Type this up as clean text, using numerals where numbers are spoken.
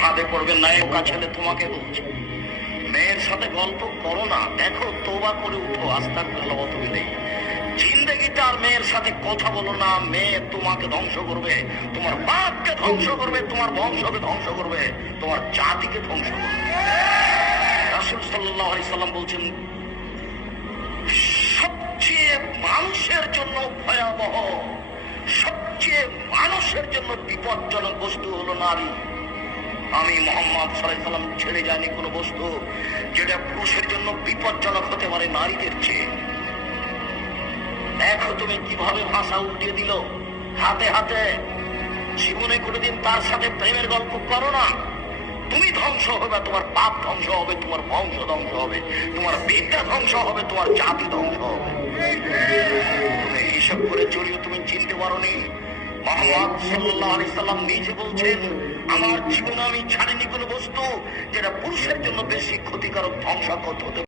ফাঁদে পড়বে না। ওকা ছেলে তোমাকে বলছে, মেয়ের সাথে গল্প করো না, দেখো তওবা করে উঠো, আস্তাগফিরুল্লাহ ওয়া আতুবু ইলাইহি। জিন্দেগিতে আর মেয়ের সাথে কথা বলো না, মেয়ে তোমাকে ধ্বংস করবে, তোমার বাপকে ধ্বংস করবে, তোমার বংশকে ধ্বংস করবে, তোমার জাতিকে ধ্বংস করবে। রাসূল সাল্লাল্লাহু আলাইহি সাল্লাম বলছেন, সবচেয়ে মানুষের জন্য ভয়াবহ, সবচেয়ে মানুষের জন্য বিপজ্জনক বস্তু হলো নারী। আমি মুহাম্মদ সাল্লাল্লাহু আলাইহি সাল্লাম ছেড়ে যায়নি কোনো বস্তু যেটা পুরুষের জন্য বিপজ্জনক হতে পারে নারীদের চেয়ে। দেখো তুমি কিভাবে ভাষা উল্টিয়ে দিল হাতে হাতে। জীবনে কোনোদিন তার সাথে প্রেমের গল্প করো না, তুমি ধ্বংস হবে, তোমার বাপ ধ্বংস হবে, তোমার বংশ ধ্বংস হবে, তোমার বিদ্যা ধ্বংস হবে, তোমার জাতি ধ্বংস হবে। তুমি হিসাব করে চলিও, তুমি চিনতে পারোনি। মুহাম্মদ সাল্লাল্লাহু আলাইহি সাল্লাম নিজে বলছেন, আমার জীবনে আমি ছাড়িনি কোনো বস্তু যেটা পুরুষের জন্য বেশি ক্ষতিকারক, ধ্বংসাত্মক হতে